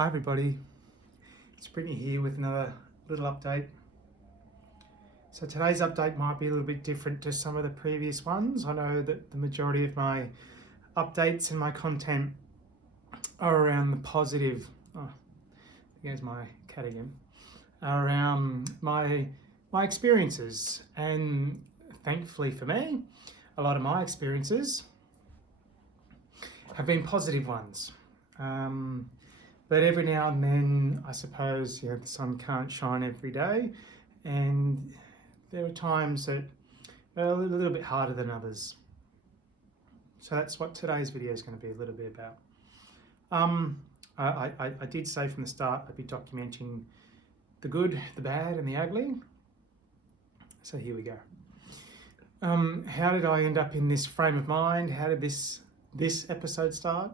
Hi everybody, it's Brittany here with another little update. So today's update might be a little bit different to some of the previous ones. I know that the majority of my updates and my content are around the positive, there's my cat again, are around my experiences, and thankfully for me, a lot of my experiences have been positive ones. But every now and then, I suppose, the sun can't shine every day, and there are times that are a little bit harder than others. So that's what today's video is going to be a little bit about. I did say from the start I'd be documenting the good, the bad, and the ugly. So here we go. How did I end up in this frame of mind? How did this episode start?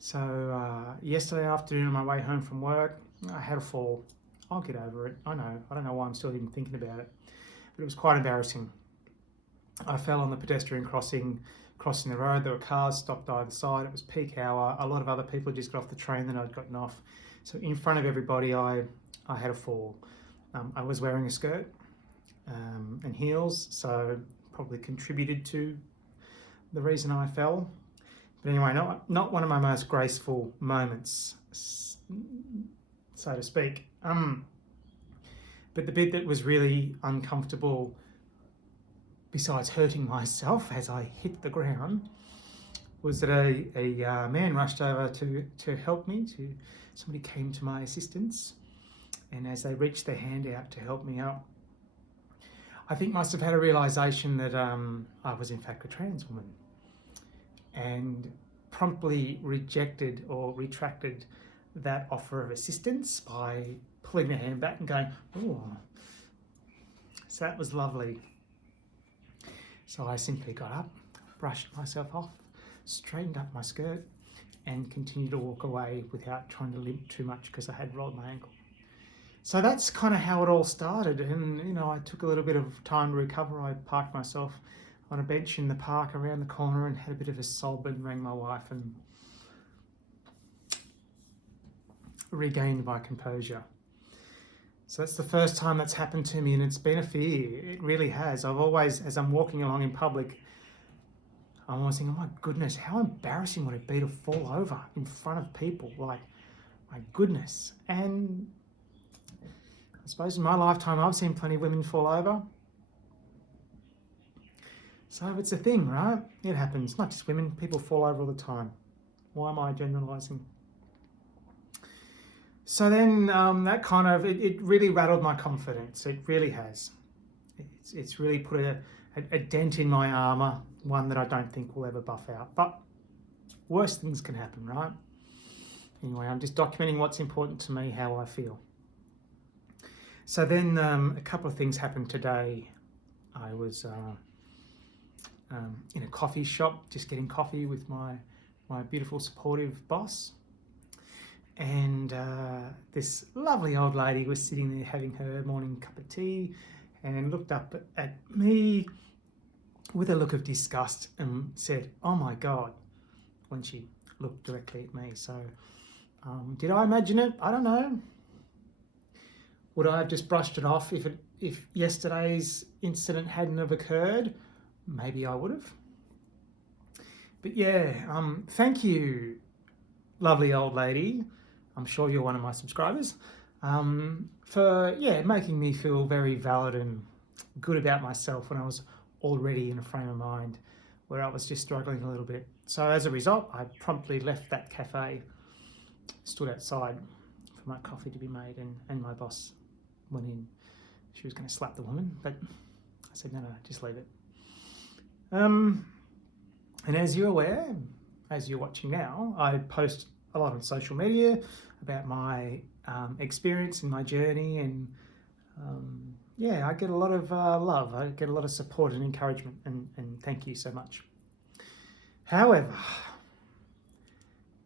So yesterday afternoon on my way home from work, I had a fall. I'll get over it. I know. I don't know why I'm still even thinking about it. But it was quite embarrassing. I fell on the pedestrian crossing the road. There were cars stopped either side. It was peak hour. A lot of other people had just got off the train that I'd gotten off. So in front of everybody, I had a fall. I was wearing a skirt and heels, so probably contributed to the reason I fell. But anyway, not one of my most graceful moments, so to speak. But the bit that was really uncomfortable, besides hurting myself as I hit the ground, was that a man rushed over to help me. Somebody came to my assistance, and as they reached their hand out to help me up, I think must have had a realisation that I was in fact a trans woman, and promptly rejected or retracted that offer of assistance by pulling their hand back and going, "Oh." So that was lovely. So I simply got up, brushed myself off, straightened up my skirt, and continued to walk away without trying to limp too much because I had rolled my ankle. So that's kind of how it all started. And, I took a little bit of time to recover. I parked myself on a bench in the park around the corner and had a bit of a sob and rang my wife and regained my composure. So that's the first time that's happened to me, and it's been a fear. It really has. I've always, as I'm walking along in public, I'm always thinking, oh my goodness, how embarrassing would it be to fall over in front of people? Like, my goodness. And I suppose in my lifetime, I've seen plenty of women fall over. So it's a thing, right? It happens. Not just women, people fall over all the time. Why am I generalising? So then that kind of, it really rattled my confidence. It really has. It's really put a dent in my armour, one that I don't think will ever buff out. But worse things can happen, right? Anyway, I'm just documenting what's important to me, how I feel. So then a couple of things happened today. I was in a coffee shop, just getting coffee with my beautiful, supportive boss. And this lovely old lady was sitting there having her morning cup of tea and looked up at me with a look of disgust and said, "Oh my God," when she looked directly at me. So did I imagine it? I don't know. Would I have just brushed it off if yesterday's incident hadn't have occurred? Maybe I would have. But yeah, thank you, lovely old lady. I'm sure you're one of my subscribers, for making me feel very valid and good about myself when I was already in a frame of mind where I was just struggling a little bit. So as a result, I promptly left that cafe, stood outside for my coffee to be made, and my boss went in. She was going to slap the woman, but I said, no, just leave it. And as you're aware, as you're watching now, I post a lot on social media about my experience and my journey, and I get a lot of love. I get a lot of support and encouragement, and thank you so much. However,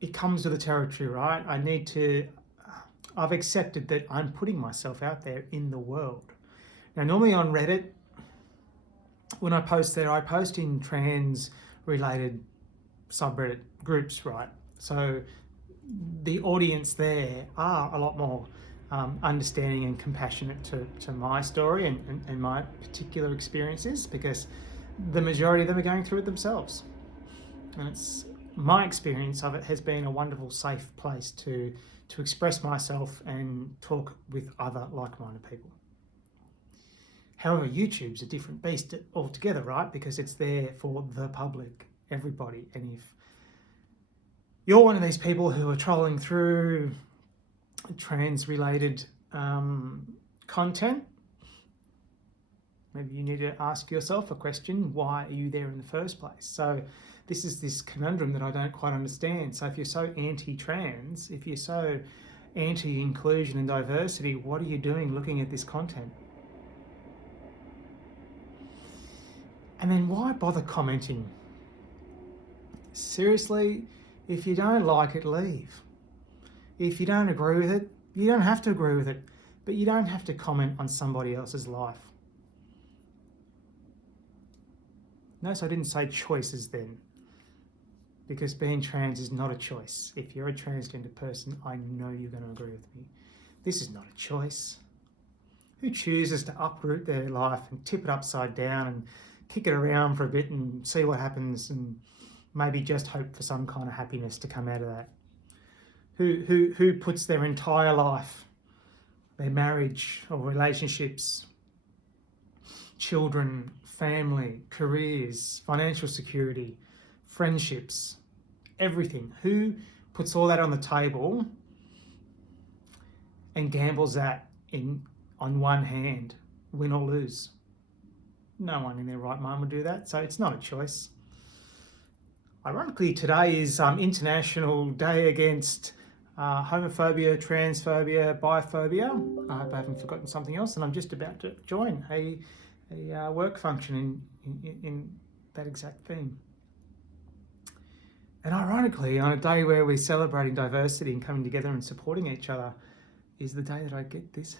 it comes with the territory, right? I've accepted that I'm putting myself out there in the world. Now, normally on Reddit, when I post there, I post in trans-related subreddit groups, right? So the audience there are a lot more understanding and compassionate to my story and my particular experiences, because the majority of them are going through it themselves. And it's my experience of it has been a wonderful, safe place to express myself and talk with other like-minded people. However, YouTube's a different beast altogether, right? Because it's there for the public, everybody. And if you're one of these people who are trolling through trans-related content, maybe you need to ask yourself a question: why are you there in the first place? So this is this conundrum that I don't quite understand. So if you're so anti-trans, if you're so anti-inclusion and diversity, what are you doing looking at this content? And then why bother commenting? Seriously, if you don't like it, leave. If you don't agree with it, you don't have to agree with it, but you don't have to comment on somebody else's life. Notice I didn't say choices then, because being trans is not a choice. If you're a transgender person, I know you're going to agree with me. This is not a choice. Who chooses to uproot their life and tip it upside down and kick it around for a bit and see what happens and maybe just hope for some kind of happiness to come out of that? Who puts their entire life, their marriage or relationships, children, family, careers, financial security, friendships, everything, who puts all that on the table and gambles that on one hand, win or lose? No one in their right mind would do that, so it's not a choice. Ironically, today is International Day Against Homophobia, Transphobia, Biphobia. I hope I haven't forgotten something else, and I'm just about to join a work function in that exact theme. And ironically, on a day where we're celebrating diversity and coming together and supporting each other, is the day that I get this,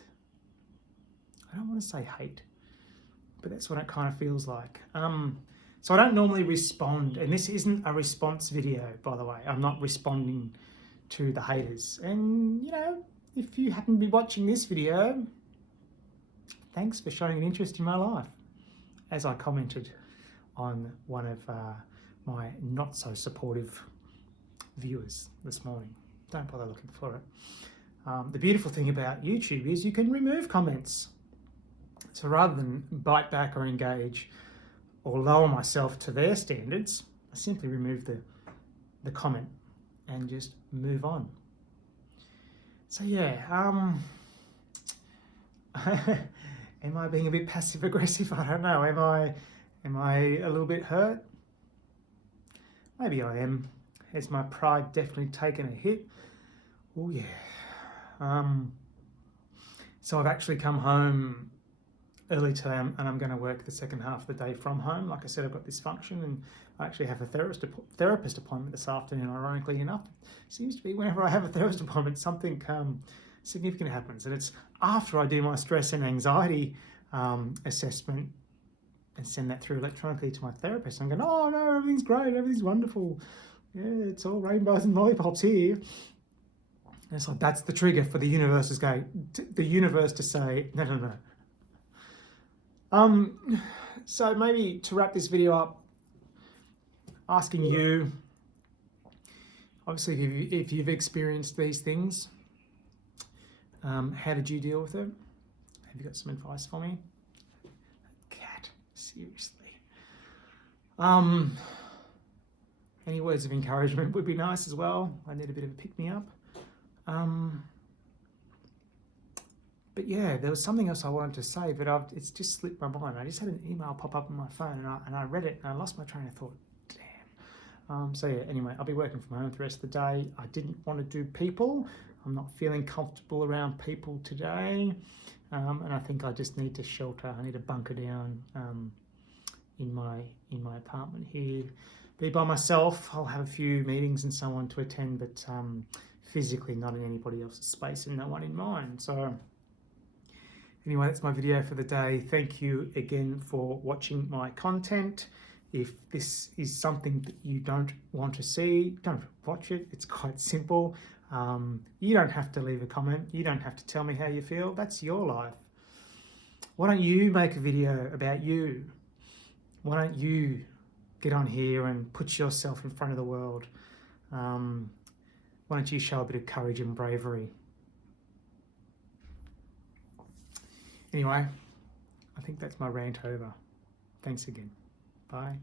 I don't want to say hate, but that's what it kind of feels like. So I don't normally respond, and this isn't a response video, by the way. I'm not responding to the haters. And, you know, if you happen to be watching this video, thanks for showing an interest in my life, as I commented on one of my not so supportive viewers this morning. Don't bother looking for it. The beautiful thing about YouTube is you can remove comments. So rather than bite back or engage or lower myself to their standards, I simply remove the comment and just move on. So yeah, am I being a bit passive aggressive? I don't know. Am I a little bit hurt? Maybe I am. Has my pride definitely taken a hit? Oh yeah. So I've actually come home early today, and I'm going to work the second half of the day from home. Like I said, I've got this function, and I actually have a therapist appointment this afternoon. Ironically enough, it seems to be whenever I have a therapist appointment, something significant happens, and it's after I do my stress and anxiety assessment and send that through electronically to my therapist. I'm going, oh no, everything's great, everything's wonderful. Yeah, it's all rainbows and lollipops here. And it's like, that's the trigger for the universe to say, no. So maybe to wrap this video up, asking you, obviously if you've experienced these things, how did you deal with it? Have you got some advice for me? Cat, seriously. Any words of encouragement would be nice as well. I need a bit of a pick-me-up. But yeah, there was something else I wanted to say, but it's just slipped my mind. I just had an email pop up on my phone, and I read it, and I lost my train of thought. Damn. So yeah, anyway, I'll be working from home for the rest of the day. I didn't want to do people. I'm not feeling comfortable around people today. And I think I just need to shelter. I need to bunker down in my apartment here. Be by myself. I'll have a few meetings and so on to attend, but physically not in anybody else's space and no one in mine. So anyway, that's my video for the day. Thank you again for watching my content. If this is something that you don't want to see, don't watch it. It's quite simple. You don't have to leave a comment. You don't have to tell me how you feel. That's your life. Why don't you make a video about you? Why don't you get on here and put yourself in front of the world? Why don't you show a bit of courage and bravery? Anyway, I think that's my rant over. Thanks again. Bye.